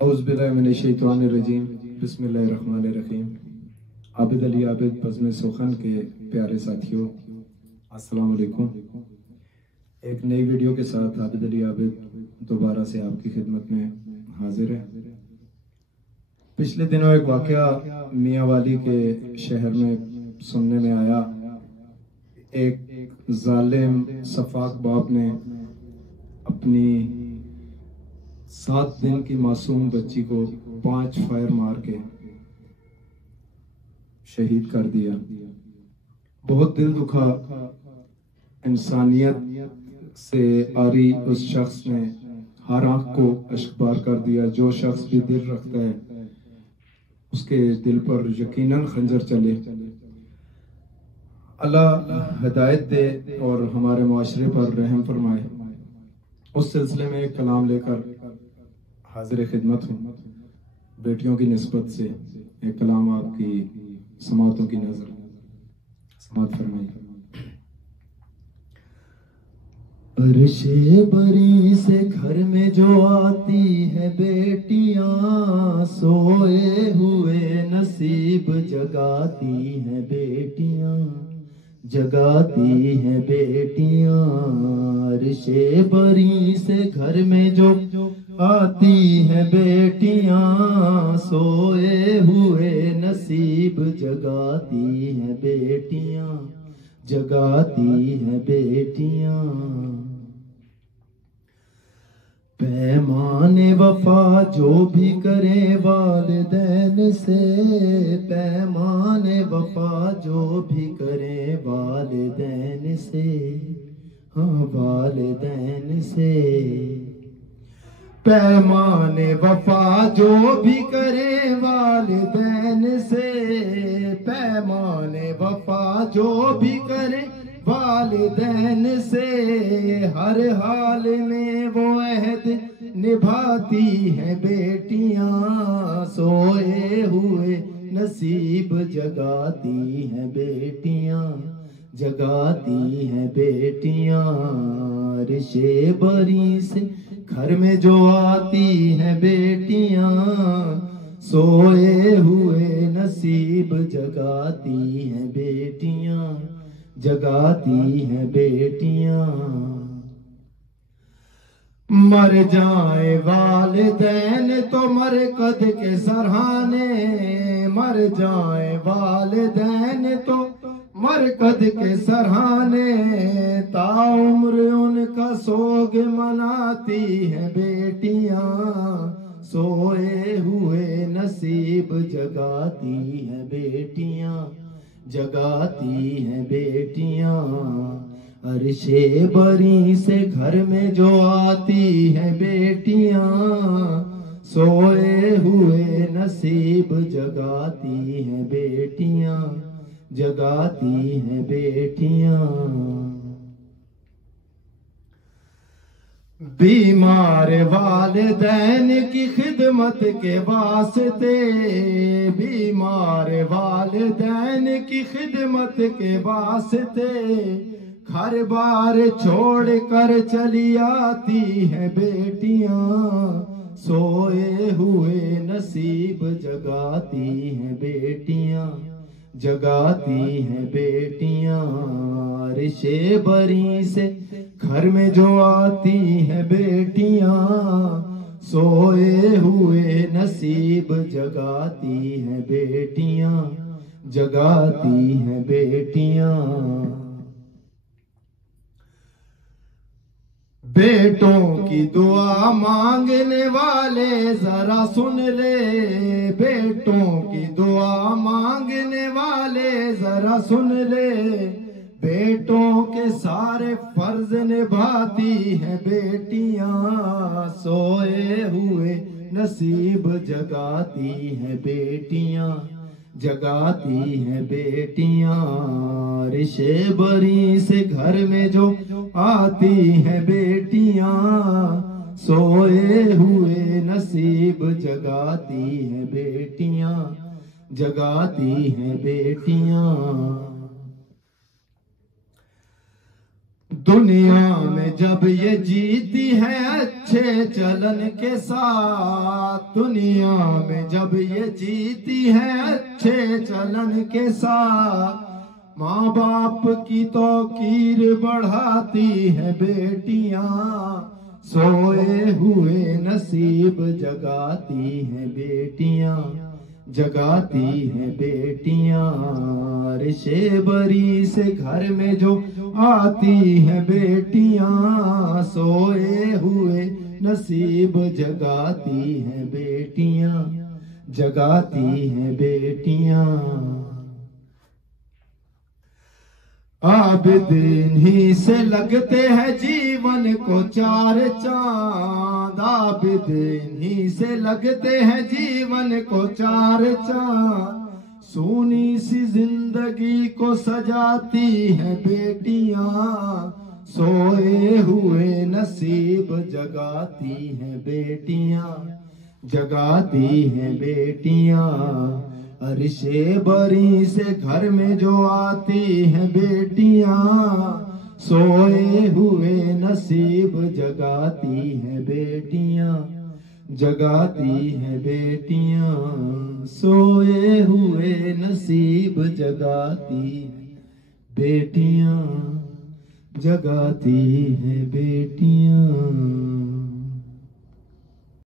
औज़ुबिल्लाहिमिनश्शैतानिर्रजीम बिस्मिल्लाहिर्रहमानिर्रहीम। आबिद अली आबिद बज़्म सुखन के प्यारे साथियों, अस्सलाम वालेकुम। एक नई वीडियो के साथ आबिद अली आबिद दोबारा से आपकी खिदमत में हाजिर है। पिछले दिनों एक वाक़या मियांवाली के शहर में सुनने में आया। एक जालिम सफाक बाप ने अपनी 7 दिन की मासूम बच्ची को 5 फायर मार के शहीद कर दिया। बहुत दिल दुखा। इंसानियत से आरी उस शख्स ने हर आंख को अश्कबार कर दिया। जो शख्स भी दिल रखता है उसके दिल पर यकीनन खंजर चले। अल्लाह हिदायत दे और हमारे माशरे पर रहम फरमाए। उस सिलसिले में एक कलाम लेकर हाजिर खिदमत हूँ। बेटियों की निस्बत से एक कलाम आपकी समातों की नजर समात फरमाइए। अर्शे बरी से घर में जो आती है बेटियां, सोए हुए नसीब जगाती है बेटियां, जगाती है बेटियां। अर्शे बरी से घर में जो आती है बेटियां, सोए हुए नसीब जगाती है बेटियां, जगाती है बेटियां। पैमाने वफा जो भी करे वालिदैन से, पैमाने वफा जो भी करे वालिदैन से, हाँ वालिदैन से। पैमाने वफा जो भी करे वालिदैन से, पैमाने वफा जो भी करे वालिदैन से। हर हाल में वो अहद निभाती है बेटियां, सोए हुए नसीब जगाती है बेटियां, जगाती है बेटियां। अर्शे बरी से घर में जो आती है बेटियां, सोए हुए नसीब जगाती है बेटियां, जगाती है बेटियां। मर जाए वालिदैन तो मरकद के सराहने, मर जाए वालिदैन तो मरकद के सराहने। ताउम्र उनका सोग मनाती है बेटियां, सोए हुए नसीब जगाती है बेटियां, जगाती है बेटियां। अर्शे बरी से घर में जो आती है बेटियां, सोए हुए नसीब जगाती है बेटियां, जगाती है बेटियां। बीमार वालिदैन की खिदमत के वास्ते, बीमार वालिदैन की खिदमत के वास्ते। घर बार छोड़ कर चली आती है बेटियां, सोए हुए नसीब जगाती है बेटियां, जगाती है बेटियां। अर्शे बरी से घर में जो आती है बेटियां, सोए हुए नसीब जगाती है बेटियां, जगाती है बेटियां। बेटों की दुआ मांगने वाले जरा सुन ले, बेटों की दुआ मांगने वाले जरा सुन ले। बेटों के सारे फर्ज निभाती है बेटियां, सोए हुए नसीब जगाती है बेटियां, जगाती है बेटियां। अर्शे बरी से घर में जो आती है बेटियां, सोए हुए नसीब जगाती है बेटियां, जगाती है बेटियां। दुनिया में जब ये जीती है अच्छे चलन के साथ, दुनिया में जब ये जीती है अच्छे चलन के साथ, माँ बाप की तौकीर बढ़ाती है बेटियां, सोए हुए नसीब जगाती हैं बेटियां, जगाती हैं बेटियां। रिशे बरी से घर में जो आती हैं बेटियां, सोए हुए नसीब जगाती हैं बेटियां, जगाती हैं बेटियां। आबिदीन ही से लगते हैं जीवन को चार चांद, आबिदीन ही से लगते हैं जीवन को चार चांद, सोनी सी जिंदगी को सजाती है बेटियां, सोए हुए नसीब जगाती हैं बेटियां, जगाती हैं बेटियां। अरिशे बरी से घर में जो आती हैं बेटियां, सोए हुए नसीब जगाती हैं बेटियां, जगाती हैं बेटियां, सोए हुए नसीब जगाती बेटियां, जगाती हैं बेटियां।